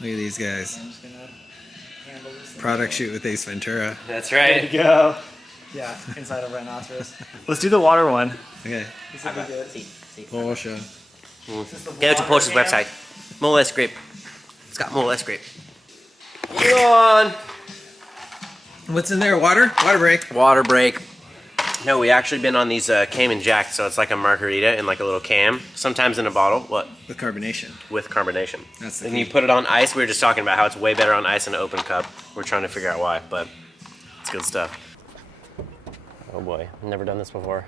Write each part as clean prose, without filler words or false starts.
Look at these guys. I'm just gonna handle this. Product shoot with Ace Ventura. That's There right. you go. Yeah, inside a rhinoceros. Let's do the water one. Okay. This will be good. Porsche. Go to Porsche's website. More or less grip. It's got more or less grip. Come on. What's in there? Water? Water break. Water break. No, we actually been on these Cayman Jacks, so it's like a margarita in like a little can, sometimes in a bottle. What? With carbonation. With carbonation. That's the And key. you put it on ice. We were just talking about how it's way better on ice in an open cup. We're trying to figure out why, but it's good stuff. Oh boy, never done this before.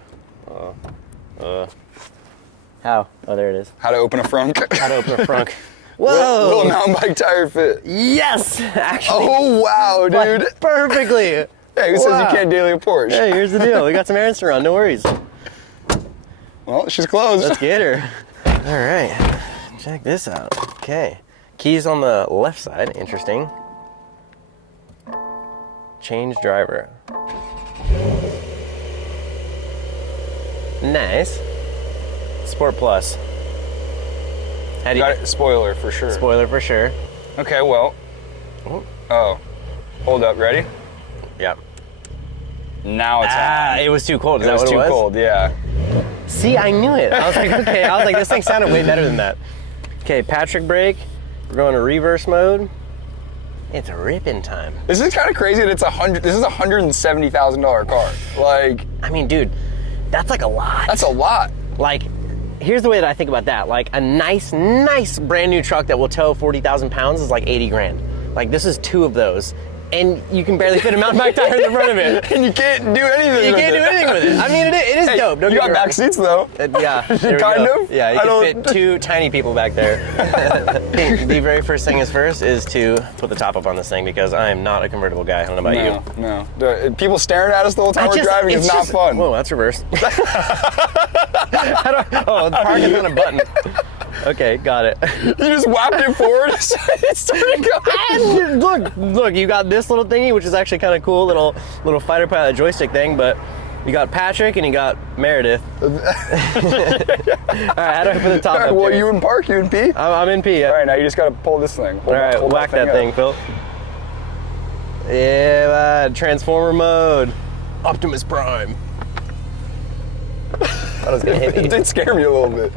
How? Oh, there it is. How to open a frunk. How to open a frunk. Will a Whoa! mountain bike tire fit? Yes, actually. Oh, wow, dude. Like, perfectly. Hey, who says Wow. you can't daily a Porsche? Hey, here's the deal. We got some errands to run. No worries. Well, she's closed. Let's get her. All right. Check this out. Okay. Keys on the left side. Interesting. Change driver. Nice. Sport Plus. How do you... Got it. Spoiler for sure. Spoiler for sure. Okay, well. Oh. Hold up. Ready? Yep. Now it's on. It was too cold. Is It that was what too it was? cold, yeah. See, I knew it. I was like, okay. I was like, this thing sounded way better than that. Okay, Patrick brake. We're going to reverse mode. It's ripping time. This is kind of crazy that this is a $170,000 car. Like, I mean, dude, that's like a lot. that's a lot. Like, here's the way that I think about that. Like, a nice brand new truck that will tow 40,000 pounds is like 80 grand. Like, this is two of those. And you can barely fit a mountain bike tire in the front of it. And you can't do anything You with can't it. do anything with it. I mean, it is Hey, dope. Don't you get got me wrong. back seats, though. Yeah, there we Kind go. of? Yeah, you I can don't- fit two tiny people back there. The very first thing is to put the top up on this thing because I am not a convertible guy. I don't know about you. No. People staring at us the whole time we're driving is not fun. Whoa, that's reverse. Park is on a button. Okay, got it. You just whapped it forward. It started going. Look, you got this little thingy, which is actually kind of cool, little fighter pilot joystick thing, but you got Patrick and you got Meredith. All right, how do I put the top All right, up well, here? you in park, you in P? I'm in P, yeah. All right, now you just got to pull this thing. All right, whack that thing, Phil. Yeah, Transformer mode. Optimus Prime. That was gonna hit me. It did scare me a little bit.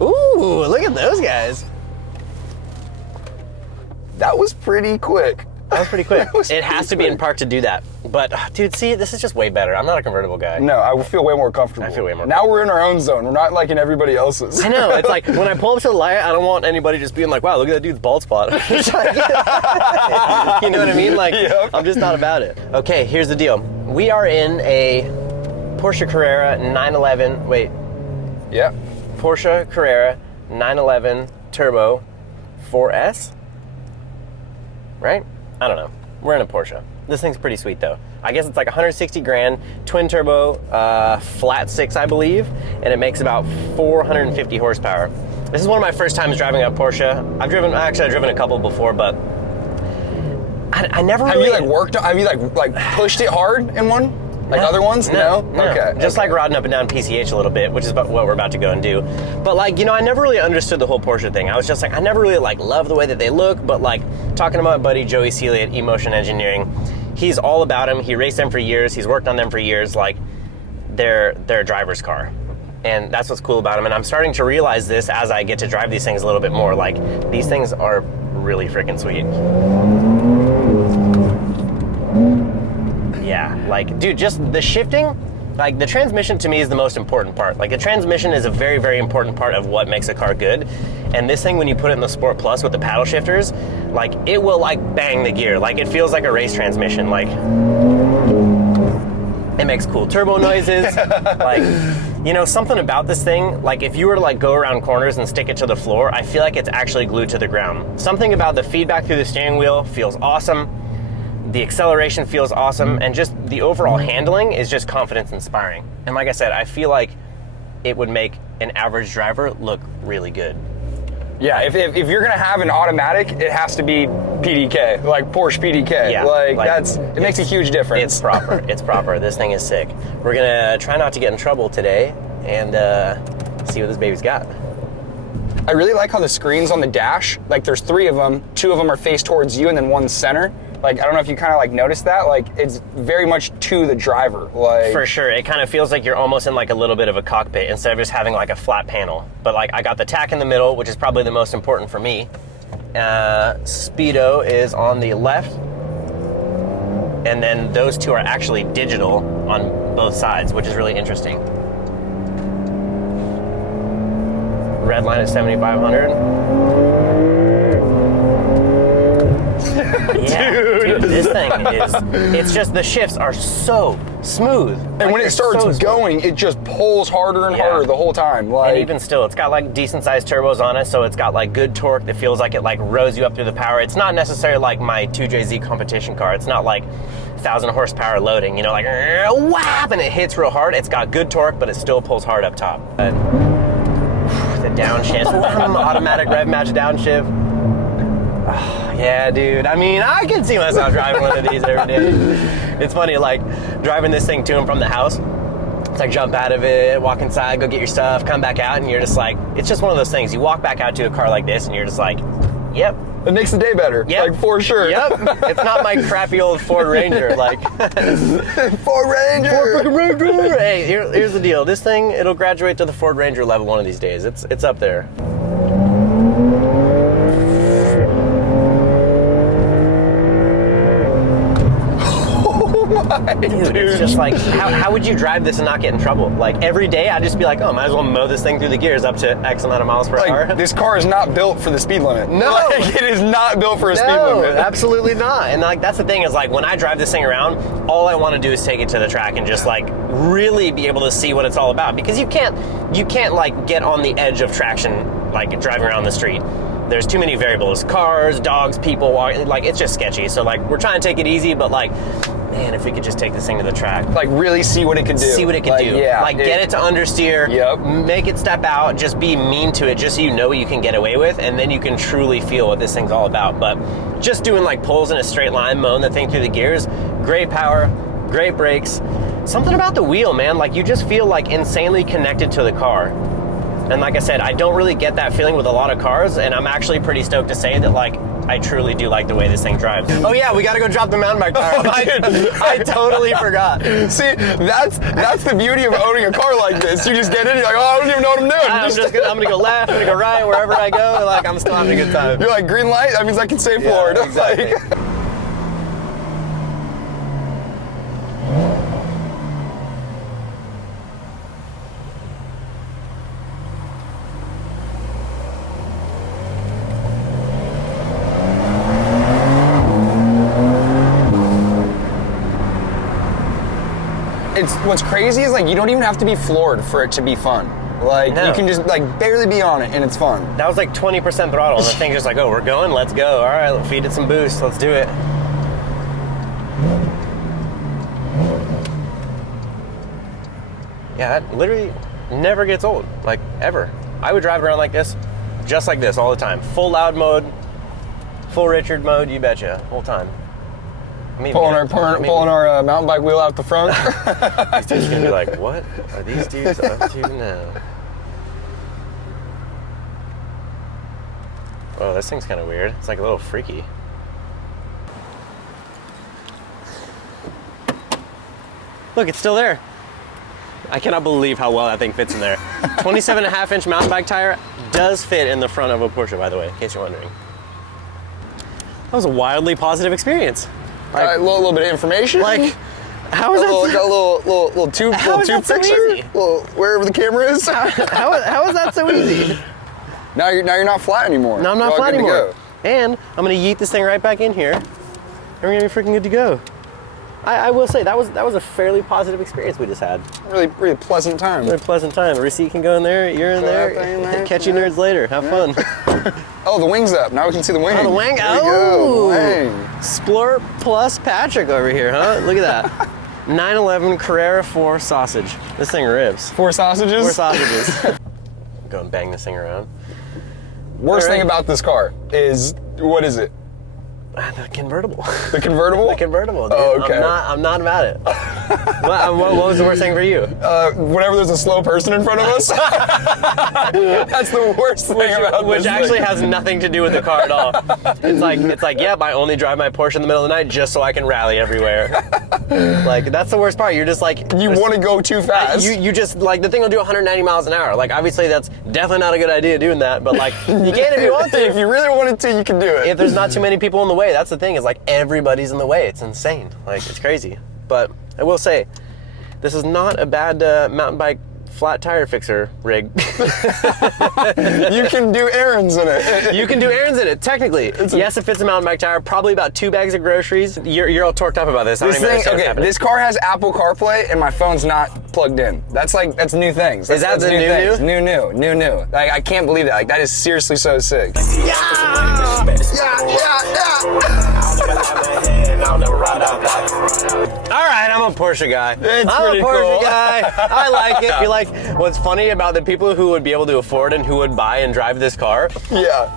Ooh, look at those guys. That was pretty quick. That was pretty quick. was It has to be in park to do that. But, dude, see, this is just way better. I'm not a convertible guy. No, I feel way more comfortable. I feel way more Now we're in our own zone. We're not like in everybody else's. I know. It's like when I pull up to the light, I don't want anybody just being like, wow, look at that dude's bald spot. It's like, you know what I mean? Like, Yep. I'm just not about it. Okay, here's the deal. We are in a Porsche Carrera 911. Wait, Yeah. Porsche Carrera 911 Turbo 4S? Right? I don't know. We're in a Porsche. This thing's pretty sweet though. I guess it's like 160 grand, twin turbo, flat six, I believe, and it makes about 450 horsepower. This is one of my first times driving a Porsche. I've driven a couple before, but I never Have really... you like worked? Have you like pushed it hard in one? Like No, other ones? No. Okay. Just like riding up and down PCH a little bit, which is what we're about to go and do. But like, you know, I never really understood the whole Porsche thing. I was just like, I never really like loved the way that they look, but like talking to my buddy Joey Seeley at eMotion Engineering, he's all about them. He raced them for years. He's worked on them for years. Like they're a driver's car. And that's what's cool about them. And I'm starting to realize this as I get to drive these things a little bit more. Like these things are really freaking sweet. Yeah, like, dude, just the shifting, like the transmission to me is the most important part. Like the transmission is a very, very important part of what makes a car good. And this thing, when you put it in the Sport Plus with the paddle shifters, like it will like bang the gear. Like it feels like a race transmission. Like it makes cool turbo noises. Like, you know, something about this thing, like if you were to like go around corners and stick it to the floor, I feel like it's actually glued to the ground. Something about the feedback through the steering wheel feels awesome. The acceleration feels awesome, and just the overall handling is just confidence inspiring. And like I said, I feel like it would make an average driver look really good. Yeah, if you're gonna have an automatic, it has to be PDK, like Porsche PDK. Yeah, like like, it makes a huge difference. It's proper. It's proper. This thing is sick. We're gonna try not to get in trouble today and see what this baby's got. I really like how the screens on the dash, like there's 3 of them, 2 of them are faced towards you and then one's center. Like, I don't know if you kind of like noticed that, like it's very much to the driver. Like, for sure, it kind of feels like you're almost in like a little bit of a cockpit instead of just having like a flat panel. But like I got the tack in the middle, which is probably the most important for me. Speedo is on the left, and then those 2 are actually digital on both sides, which is really interesting. Red line at 7,500. Yeah, dude, this thing it's just the shifts are so smooth. And when it starts going, it just pulls harder and harder the whole time. Like, and even still, it's got like decent sized turbos on it, so it's got like good torque that feels like it like rows you up through the power. It's not necessarily like my 2JZ competition car. It's not like 1,000 horsepower loading, you know, like whap, and it hits real hard. It's got good torque, but it still pulls hard up top. But the downshift, automatic rev match downshift. Yeah, dude. I mean, I can see myself driving one of these every day. It's funny, like, driving this thing to and from the house. It's like jump out of it, walk inside, go get your stuff, come back out, and you're just like, it's just one of those things. You walk back out to a car like this, and you're just like, yep. It makes the day better, like, for sure. Yep. It's not my crappy old Ford Ranger, like. Ford Ranger! Ford Ranger! Hey, here's the deal. This thing, it'll graduate to the Ford Ranger level one of these days. It's up there. Dude, it's just like, how would you drive this and not get in trouble? Like, every day I'd just be like, oh, might as well mow this thing through the gears up to X amount of miles per hour. This car is not built for the speed limit. No. Like, it is not built for a speed limit. Absolutely not. And like, that's the thing is like, when I drive this thing around, all I want to do is take it to the track and just like really be able to see what it's all about. Because you can't like get on the edge of traction, like driving around the street. There's too many variables, cars, dogs, people walking, like it's just sketchy. So like, we're trying to take it easy, but like, man, if we could just take this thing to the track. Like, really see what it can do. See what it can do. Yeah, like, get it to understeer. Yep. Make it step out. Just be mean to it, just so you know what you can get away with, and then you can truly feel what this thing's all about. But just doing like pulls in a straight line, mowing the thing through the gears, great power, great brakes. Something about the wheel, man. Like, you just feel like insanely connected to the car. And like I said, I don't really get that feeling with a lot of cars, and I'm actually pretty stoked to say that, like, I truly do like the way this thing drives. Oh yeah, we gotta go drop the mountain bike tire. I totally forgot. See, that's the beauty of owning a car like this. You just get in, you're like, oh, I don't even know what I'm doing. I'm gonna go left, I'm gonna go right, wherever I go, like, I'm still having a good time. You're like, green light, that means I can say Florida. Exactly. Like, what's crazy is like you don't even have to be floored for it to be fun. Like, you can just like barely be on it and it's fun. That was like 20% throttle and the thing's just like, oh, we're going, let's go. All right, feed it some boost, let's do it. Yeah, that literally never gets old, like ever. I would drive around like this, just like this all the time. Full loud mode, full Richard mode, you betcha, whole time. Pulling our mountain bike wheel out the front. These dudes are gonna be like, what are these dudes up to now? Oh, this thing's kind of weird. It's like a little freaky. Look, it's still there. I cannot believe how well that thing fits in there. 27.5-inch mountain bike tire does fit in the front of a Porsche, by the way, in case you're wondering. That was a wildly positive experice. Like, a little bit of information. Like, how is that? Got a little tube picture. So wherever the camera is. How is that so easy? Now you're not flat anymore. No, I'm not flat anymore. And I'm gonna yeet this thing right back in here, and we're gonna be freaking good to go. I will say that was a fairly positive experience we just had. Really pleasant time. Really pleasant time. The receipt can go in there. You're in there. Catch you nerds later. Have fun. Oh, the wing's up. Now we can see the wing. Oh, the wing. Oh, wing. Splurt plus Patrick over here, huh? Look at that. 911 Carrera 4 sausage. This thing rips. 4 sausages? 4 sausages. Go and bang this thing around. Worst thing about this car is, what is it? The convertible. The convertible? The convertible, dude. Oh, okay. I'm not about it. What was the worst thing for you? Whenever there's a slow person in front of us, that's the worst thing about Which this actually thing. has nothing to do with the car at all. It's like, yep, I only drive my Porsche in the middle of the night just so I can rally everywhere. Like, that's the worst part. You're just like... You want to go too fast. You just, like, the thing will do 190 miles an hour. Like, obviously that's definitely not a good idea doing that, but like, you can if you want to. If you really wanted to, you can do it. If there's not too many people in the way, that's the thing, is like, everybody's in the way. It's insane. Like, it's crazy. But I will say, this is not a bad mountain bike flat tire fixer rig. You can do errands in it. You can do errands in it, technically. Yes, it fits a mountain bike tire, probably about 2 bags of groceries. You're all torqued up about this. I don't even understand what's happening. This car has Apple CarPlay and my phone's not plugged in. That's new things. Is that that's the new things. New. Like, I can't believe that. Like, that is seriously so sick. All right, I'm a Porsche guy. It's I'm pretty a Porsche cool. guy. I like it. I feel like what's funny about the people who would be able to afford and who would buy and drive this car Yeah.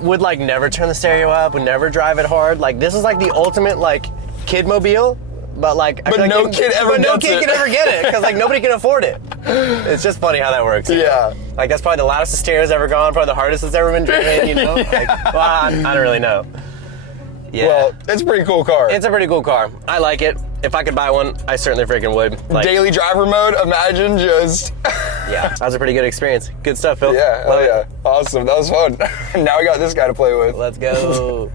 would like never turn the stereo up, would never drive it hard. Like, this is like the ultimate like kid mobile, but like I But feel like no kid ever but no gets kid it. can ever get it because like nobody can afford it. It's just funny how that works. Yeah. Like, that's probably the loudest the stereo's ever gone, probably the hardest it's ever been driven. You know? Like, well, I don't really know. Yeah. Well, it's a pretty cool car. It's a pretty cool car. I like it. If I could buy one, I certainly freaking would. Like, Daily driver mode, imagine just... yeah, that was a pretty good experience. Good stuff, Phil. Yeah, Love hell it. yeah. Awesome, that was fun. Now we got this guy to play with. Let's go.